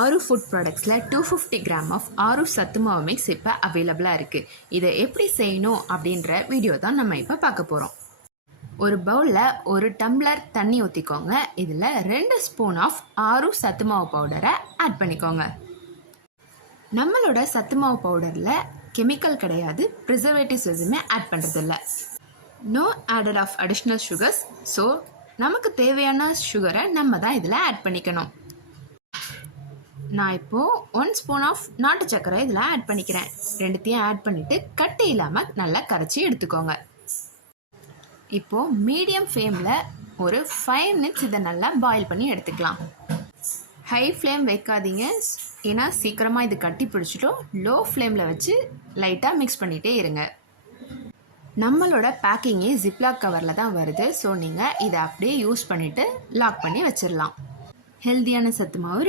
ஆரு food ப்ராடக்ட்ஸில் 250 gram of ஆரு சத்து மாவு மிக்ஸ் இப்போ அவைலபிளாக இருக்குது. இதை எப்படி செய்யணும் அப்படின்ற வீடியோ தான் நம்ம இப்போ பார்க்க போகிறோம். ஒரு பவுலில் 1 டம்ளர் தண்ணி ஊற்றிக்கோங்க. இதில் 2 ஸ்பூன் ஆஃப் ஆரு சத்து மாவு பவுடரை ஆட் பண்ணிக்கோங்க. நம்மளோட சத்து மாவு பவுடரில் கெமிக்கல் கிடையாது, ப்ரிசர்வேட்டிவ்ஸ் எதுவுமே ஆட் பண்ணுறதில்ல. No added of additional sugars. So நமக்கு தேவையான சுகரை நம்ம தான் இதில் ஆட் பண்ணிக்கணும். நான் இப்போது 1 ஸ்பூன் ஆஃப் நாட்டு சர்க்கரை இதில் ஆட் பண்ணிக்கிறேன். ரெண்டுத்தையும் ஆட் பண்ணிவிட்டு கட்டி இல்லாமல் நல்லா கரைச்சி எடுத்துக்கோங்க. இப்போது மீடியம் ஃப்ளேமில் ஒரு 5 மினிட்ஸ் இதை நல்லா பாயில் பண்ணி எடுத்துக்கலாம். ஹை ஃப்ளேம் வைக்காதீங்க, ஏன்னா சீக்கிரமாக இது கட்டி பிடிச்சிட்டோம். லோ ஃப்ளேமில் வச்சு லைட்டாக மிக்ஸ் பண்ணிகிட்டே இருங்க. நம்மளோட பேக்கிங்கே ஜிப்லாக் கவரில் தான் வருது. ஸோ நீங்கள் இதை அப்படியே யூஸ் பண்ணிவிட்டு லாக் பண்ணி வச்சிடலாம். ஹெல்த்தியான சத்து மாவு